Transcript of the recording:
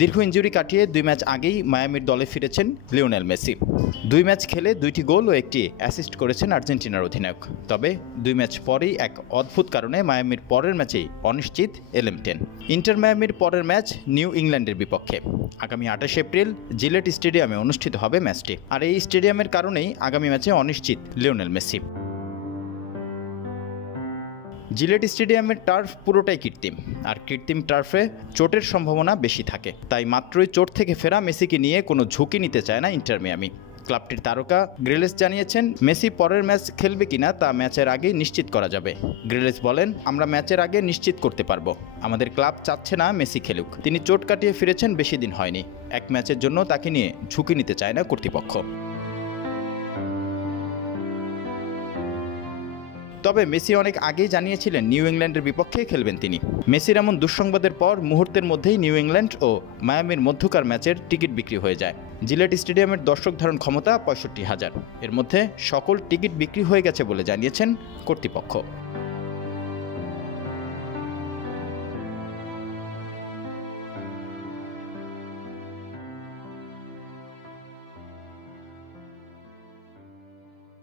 দীর্ঘ ইনজুরি কাটিয়ে 2 ম্যাচ আগেই মায়ামির দলে ফিরেছেন লিওনেল মেসি। 2 ম্যাচ খেলে 2টি গোল ও 1টি অ্যাসিস্ট করেছেন আর্জেন্টিনার অধিনায়ক। তবে 2 ম্যাচ পরেই এক অদ্ভুত কারণে মায়ামির পরের ম্যাচেই অনিশ্চিত এলএম 10। ইন্টার মায়ামির পরের ম্যাচ নিউ ইংল্যান্ডের বিপক্ষে। আগামী 28 এপ্রিল জিলেট স্টেডিয়ামে অনুষ্ঠিত হবে ম্যাচটি। আর এই স্টেডিয়ামের কারণেই আগামী ম্যাচে অনিশ্চিত লিওনেল মেসি। জিলেট স্টেডিয়ামের টার্ফ পুরোটাই কৃত্রিম, আর কৃত্রিম টার্ফে চোটের সম্ভাবনা বেশি থাকে। তাই মাত্রই চোট থেকে ফেরা মেসিকে নিয়ে কোনো ঝুঁকি নিতে চায় না ইন্টার মিয়ামি। ক্লাবটির তারকা গ্রিলিশ জানিয়েছেন, মেসি পরের ম্যাচ খেলবে কিনা তা ম্যাচের আগেই নিশ্চিত করা যাবে। গ্রিলিশ বলেন, আমরা ম্যাচের আগে নিশ্চিত করতে পারবো। আমাদের ক্লাব চাচ্ছে না মেসি খেলুক। তিনি চোট কাটিয়ে ফিরেছেন, বেশি দিন হয়নি। এক ম্যাচের জন্য তাকে নিয়ে ঝুঁকি নিতে চায় না কর্তৃপক্ষ। তবে মেসি অনেক আগেই জানিয়েছিলেন নিউ ইংল্যান্ডের বিপক্ষে খেলবেন তিনি। মেসির এমন দুঃসংবাদের পর মুহূর্তের মধ্যেই নিউ ইংল্যান্ড ও মায়ামির মধ্যকার ম্যাচের টিকিট বিক্রি হয়ে যায়। জিলেট স্টেডিয়ামের দর্শক ধারণ ক্ষমতা 65,000। এর মধ্যে সকল টিকিট বিক্রি হয়ে গেছে বলে জানিয়েছেন কর্তৃপক্ষ।